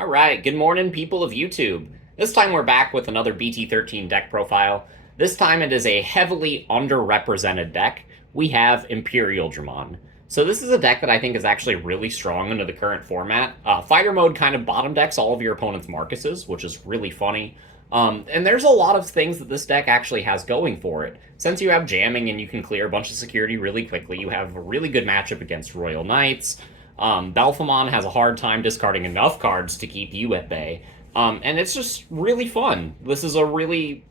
Alright, good morning, people of YouTube. This time we're back with another Bt13 deck profile. This time it is a heavily underrepresented deck. We have Imperialdramon. So this is a deck that I think is actually really strong under the current format. Fighter mode kind of bottom decks all of your opponent's Marcuses, which is really funny. And there's a lot of things that this deck actually has going for it. Since you have jamming and you can clear a bunch of security really quickly, you have a really good matchup against Royal Knights. Belphemon has a hard time discarding enough cards to keep you at bay. And it's just really fun. This is a really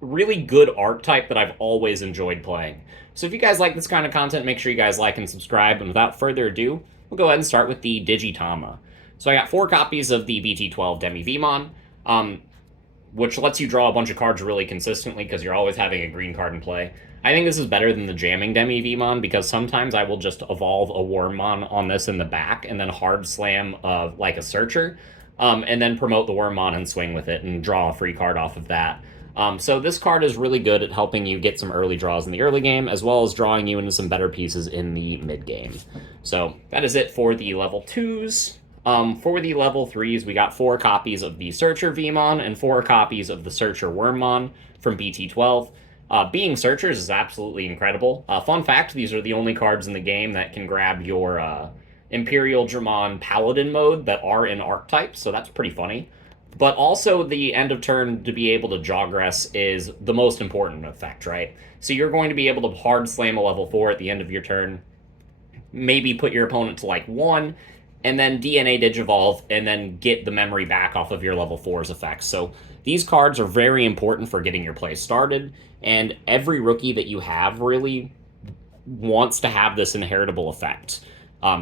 good archetype that I've always enjoyed playing. So if you guys like this kind of content, make sure you guys like and subscribe. And without further ado, we'll go ahead and start with the Digitama. So I got 4 copies of the Bt12 Demi-Vmon, which lets you draw a bunch of cards really consistently because you're always having a green card in play. I think this is better than the jamming Demi-Vmon because sometimes I will just evolve a Wormmon on this in the back and then hard slam like a Searcher, and then promote the Wormmon and swing with it and draw a free card off of that. So this card is really good at helping you get some early draws in the early game, as well as drawing you into some better pieces in the mid game. So that is it for the level 2s. For the level 3s, we got 4 copies of the Searcher Vmon and 4 copies of the Searcher Wormmon from Bt12. Being Searchers is absolutely incredible. Fun fact, these are the only cards in the game that can grab your Imperialdramon Paladin mode that are in archetypes, so that's pretty funny. But also the end of turn to be able to Jogress is the most important effect, right? So you're going to be able to hard slam a level 4 at the end of your turn, maybe put your opponent to like 1, and then DNA Digivolve, and then get the memory back off of your level 4's effects. So these cards are very important for getting your play started, and every rookie that you have really wants to have this inheritable effect,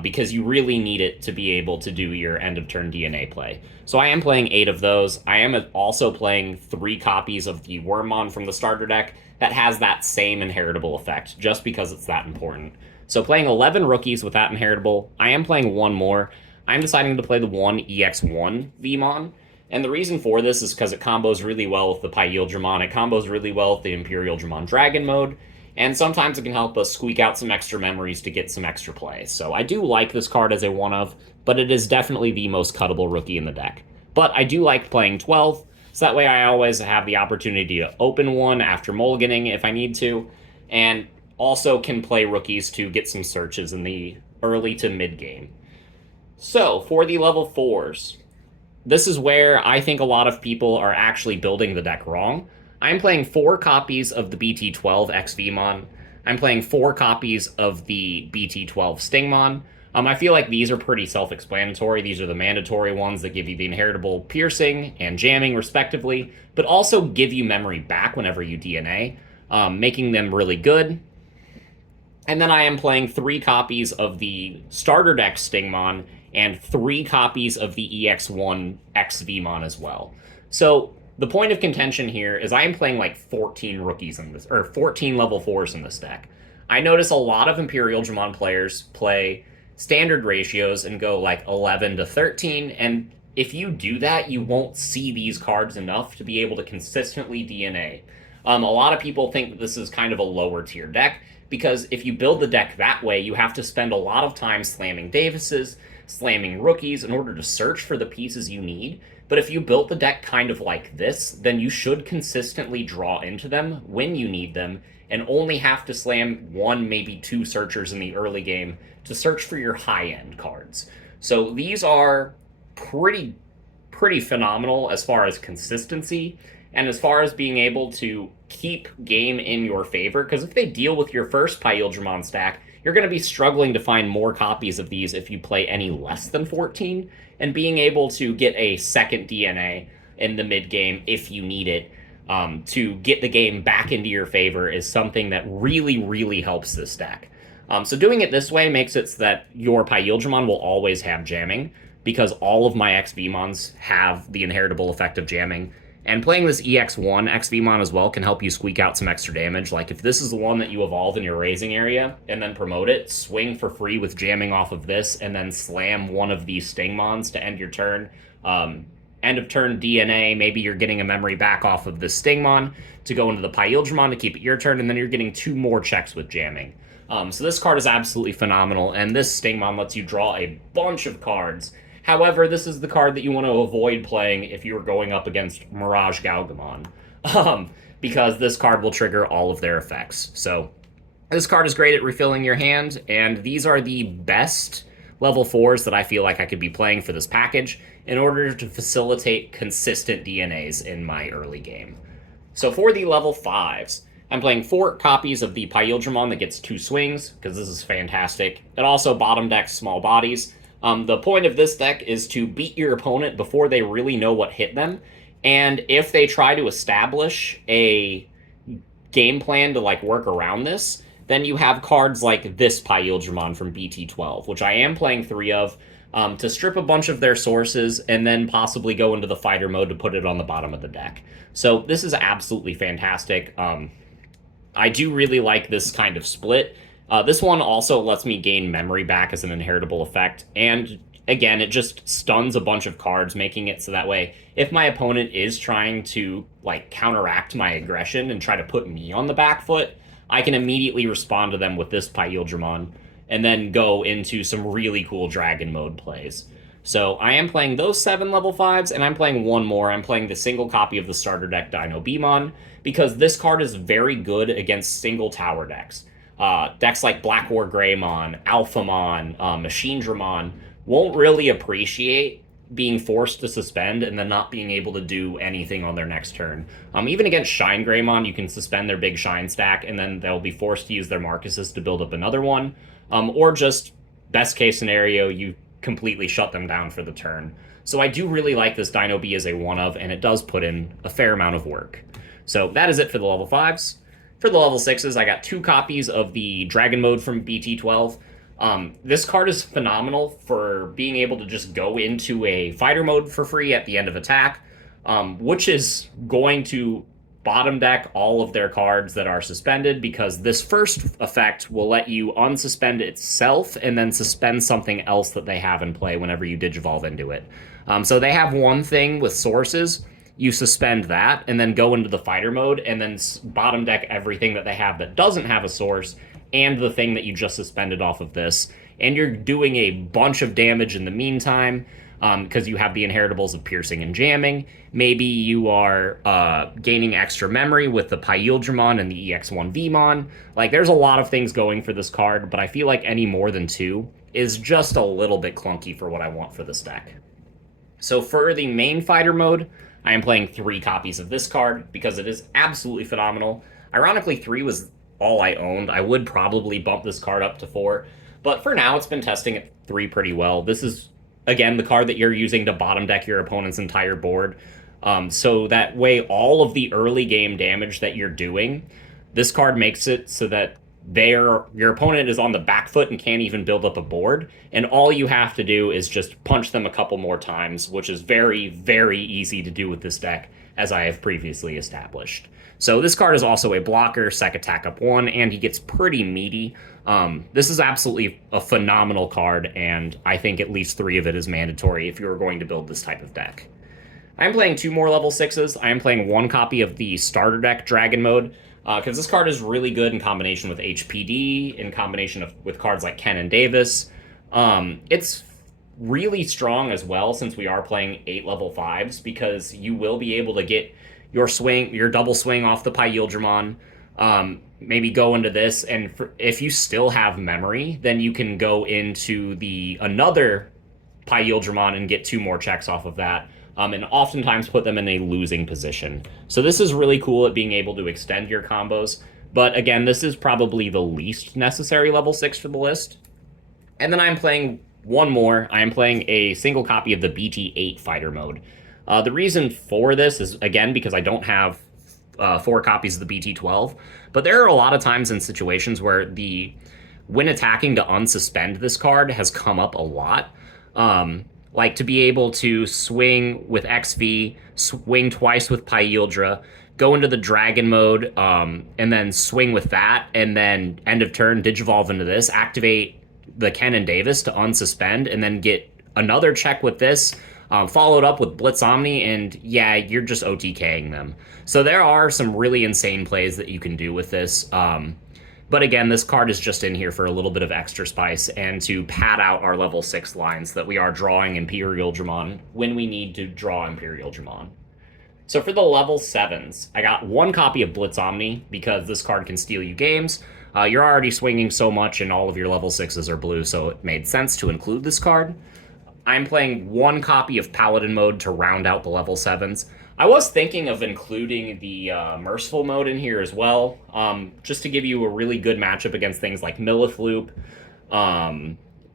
because you really need it to be able to do your end-of-turn DNA play. So I am playing 8 of those. I am also playing 3 copies of the Wormmon from the starter deck that has that same inheritable effect, just because it's that important. So playing 11 rookies with that inheritable, I am playing 1 more. I'm deciding to play the 1 EX1 Vmon, and the reason for this is because it combos really well with the Imperialdramon, it combos really well with the Imperialdramon Dragon mode, and sometimes it can help us squeak out some extra memories to get some extra play. So I do like this card as a 1-of, but it is definitely the most cuttable rookie in the deck. But I do like playing 12, so that way I always have the opportunity to open one after mulliganing if I need to, and also can play rookies to get some searches in the early to mid game. So for the level 4s, this is where I think a lot of people are actually building the deck wrong. I'm playing 4 copies of the Bt12 XVmon. I'm playing 4 copies of the Bt12 Stingmon. I feel like these are pretty self-explanatory. These are the mandatory ones that give you the inheritable piercing and jamming, respectively, but also give you memory back whenever you DNA, making them really good. And then I am playing 3 copies of the starter deck Stingmon and 3 copies of the EX1 XVmon as well. So the point of contention here is I am playing like 14 rookies in this, or 14 level 4s in this deck. I notice a lot of Imperialdramon players play standard ratios and go like 11 to 13, and if you do that, you won't see these cards enough to be able to consistently DNA. A lot of people think that this is kind of a lower tier deck, because if you build the deck that way, you have to spend a lot of time slamming Davises, slamming rookies in order to search for the pieces you need. But if you built the deck kind of like this, then you should consistently draw into them when you need them, and only have to slam 1, maybe 2 searchers in the early game to search for your high-end cards. So these are pretty phenomenal as far as consistency, and as far as being able to keep game in your favor, because if they deal with your first Imperialdramon stack, you're going to be struggling to find more copies of these if you play any less than 14, and being able to get a second DNA in the mid-game if you need it, to get the game back into your favor is something that really helps this deck. So doing it this way makes it so that your Imperialdramon will always have jamming, because all of my XVmons have the inheritable effect of jamming. And playing this EX1 XVmon as well can help you squeak out some extra damage. Like if this is the one that you evolve in your raising area and then promote it, swing for free with jamming off of this, and then slam one of these Stingmons to end your turn. End of turn DNA, maybe you're getting a memory back off of this Stingmon to go into the Imperialdramon to keep it your turn, and then you're getting 2 more checks with jamming. So this card is absolutely phenomenal, and this Stingmon lets you draw a bunch of cards However, this is the card that you want to avoid playing if you're going up against Mirage Galgamon, because this card will trigger all of their effects. So this card is great at refilling your hand, and these are the best level 4s that I feel like I could be playing for this package in order to facilitate consistent DNAs in my early game. So for the level 5s, I'm playing 4 copies of the Imperialdramon that gets 2 swings, because this is fantastic. It also bottom decks small bodies. The point of this deck is to beat your opponent before they really know what hit them, and if they try to establish a game plan to like work around this, then you have cards like this Imperialdramon from Bt12, which I am playing 3 of, to strip a bunch of their sources and then possibly go into the fighter mode to put it on the bottom of the deck. So this is absolutely fantastic. I do really like this kind of split. This one also lets me gain memory back as an inheritable effect, and again, it just stuns a bunch of cards, making it so that way if my opponent is trying to like counteract my aggression and try to put me on the back foot, I can immediately respond to them with this Imperialdramon and then go into some really cool dragon mode plays. So I am playing those 7 level 5s, and I'm playing one more. I'm playing the single copy of the starter deck Dinobemon, because this card is very good against single tower decks. Decks like Black War Greymon, Alphamon, Machinedramon won't really appreciate being forced to suspend and then not being able to do anything on their next turn. Even against Shine Greymon, you can suspend their big Shine stack, and then they'll be forced to use their Marcuses to build up another one. Or just, best case scenario, you completely shut them down for the turn. So I do really like this Dino B as a one-of, and it does put in a fair amount of work. So that is it for the level 5s. For the level 6s, I got 2 copies of the Dragon Mode from Bt12. This card is phenomenal for being able to just go into a fighter mode for free at the end of attack, which is going to bottom deck all of their cards that are suspended, because this first effect will let you unsuspend itself and then suspend something else that they have in play whenever you Digivolve into it. So they have one thing with sources. You suspend that and then go into the fighter mode and then bottom deck everything that they have that doesn't have a source and the thing that you just suspended off of this. And you're doing a bunch of damage in the meantime, because you have the inheritables of piercing and jamming. Maybe you are gaining extra memory with the Imperialdramon and the EX1Vmon. Like, there's a lot of things going for this card, but I feel like any more than 2 is just a little bit clunky for what I want for this deck. So for the main fighter mode, I am playing 3 copies of this card because it is absolutely phenomenal. Ironically, 3 was all I owned. I would probably bump this card up to 4, but for now it's been testing at 3 pretty well. This is, again, the card that you're using to bottom deck your opponent's entire board. So that way all of the early game damage that you're doing, this card makes it so that your opponent is on the back foot and can't even build up a board, and all you have to do is just punch them a couple more times, which is very, very easy to do with this deck, as I have previously established. So this card is also a blocker, sec attack up 1, and he gets pretty meaty. This is absolutely a phenomenal card, and I think at least 3 of it is mandatory if you're going to build this type of deck. I'm playing 2 more level 6s. I am playing 1 copy of the starter deck Dragon Mode, because this card is really good in combination with HPD, in combination with cards like Ken and Davis. It's really strong as well, since we are playing 8 level 5s, because you will be able to get your double swing off the Imperialdramon, maybe go into this, and if you still have memory, then you can go into another Imperialdramon and get 2 more checks off of that, and oftentimes put them in a losing position. So this is really cool at being able to extend your combos, but again, this is probably the least necessary level 6 for the list. And then I'm playing one more. I am playing a single copy of the Bt8 fighter mode. The reason for this is, again, because I don't have 4 copies of the Bt12, but there are a lot of times in situations where when attacking to unsuspend this card has come up a lot. Like to be able to swing with XV, swing twice with Imperialdra, go into the Dragon mode, and then swing with that, and then end of turn, Digivolve into this, activate the Ken and Davis to unsuspend, and then get another check with this, followed up with Blitz Omni, and yeah, you're just OTKing them. So there are some really insane plays that you can do with this. But again, this card is just in here for a little bit of extra spice and to pad out our level 6 lines so that we are drawing Imperialdramon when we need to draw Imperialdramon. So for the level 7s, I got one copy of Blitz Omni because this card can steal you games. You're already swinging so much and all of your level 6s are blue, so it made sense to include this card. I'm playing one copy of Paladin mode to round out the level 7s. I was thinking of including the Merciful mode in here as well, just to give you a really good matchup against things like Millithloop,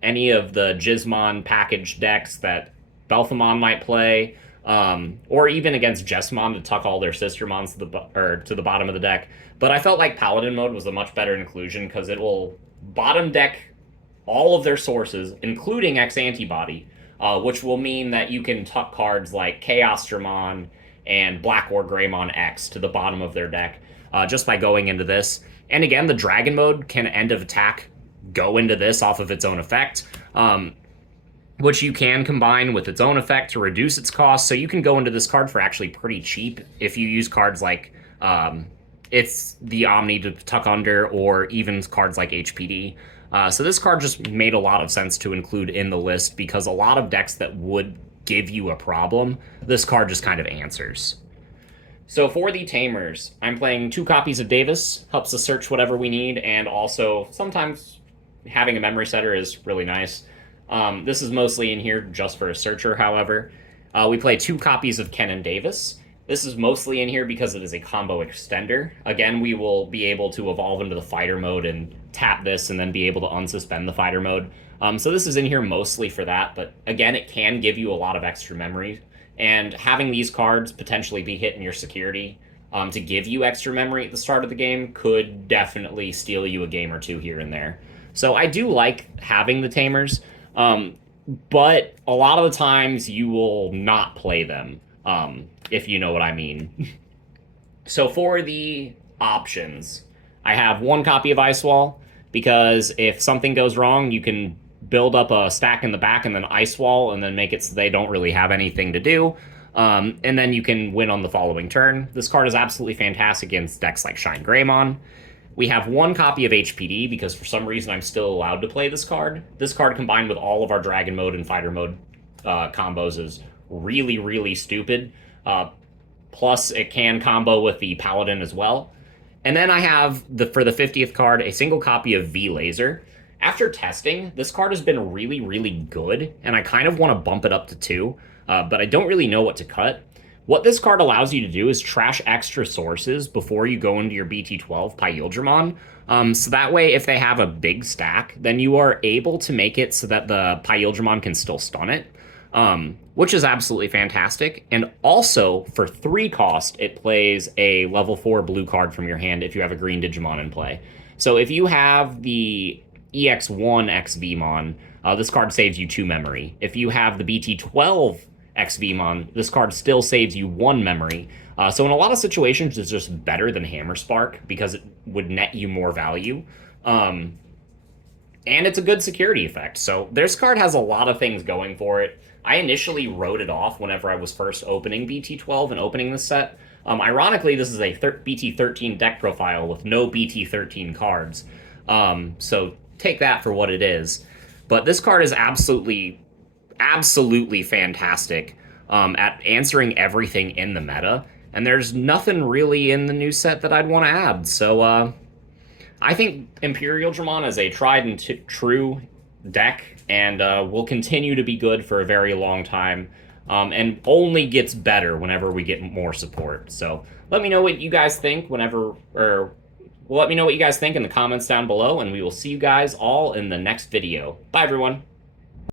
any of the Gizmon package decks that Belphamon might play, or even against Jessamon to tuck all their Sistermons to the bottom of the deck. But I felt like Paladin mode was a much better inclusion because it will bottom deck all of their sources, including X-Antibody, which will mean that you can tuck cards like Chaosdramon and Black or Greymon X to the bottom of their deck just by going into this. And again, the Dragon mode can end of attack go into this off of its own effect, which you can combine with its own effect to reduce its cost. So you can go into this card for actually pretty cheap if you use cards like it's the Omni to tuck under, or even cards like HPD. So this card just made a lot of sense to include in the list because a lot of decks that would give you a problem, this card just kind of answers. So for the Tamers, I'm playing 2 copies of Davis, helps us search whatever we need, and also sometimes having a memory setter is really nice. This is mostly in here just for a searcher, however. We play 2 copies of Ken and Davis. This is mostly in here because it is a combo extender. Again, we will be able to evolve into the fighter mode and tap this and then be able to unsuspend the fighter mode. So this is in here mostly for that, but again, it can give you a lot of extra memory. And having these cards potentially be hitting your security to give you extra memory at the start of the game could definitely steal you a game or two here and there. So I do like having the Tamers, but a lot of the times you will not play them, if you know what I mean. So for the options, I have 1 copy of Ice Wall, because if something goes wrong, you can build up a stack in the back and then Ice Wall and then make it so they don't really have anything to do. And then you can win on the following turn. This card is absolutely fantastic against decks like Shine Greymon. We have 1 copy of HPD because for some reason I'm still allowed to play this card. This card combined with all of our Dragon mode and Fighter mode combos is really, really stupid. Plus, it can combo with the Paladin as well. And then I have, for the 50th card, a single copy of V-Laser. After testing, this card has been really, really good, and I kind of want to bump it up to 2, but I don't really know what to cut. What this card allows you to do is trash extra sources before you go into your Bt12 Pyildramon. So that way, if they have a big stack, then you are able to make it so that the Pyildramon can still stun it, which is absolutely fantastic. And also, for 3 cost, it plays a level 4 blue card from your hand if you have a green Digimon in play. So if you have the EX1 XVmon, this card saves you 2 memory. If you have the BT12 XVmon, this card still saves you 1 memory. So in a lot of situations, it's just better than Hammer Spark because it would net you more value. And it's a good security effect. So this card has a lot of things going for it. I initially wrote it off whenever I was first opening BT12 and opening this set. Ironically, this is a BT13 deck profile with no BT13 cards. So take that for what it is. But this card is absolutely fantastic at answering everything in the meta. And there's nothing really in the new set that I'd want to add. So I think Imperialdramon is a tried and true deck and will continue to be good for a very long time. And only gets better whenever we get more support. So let me know what you guys think let me know what you guys think in the comments down below, and we will see you guys all in the next video. Bye, everyone.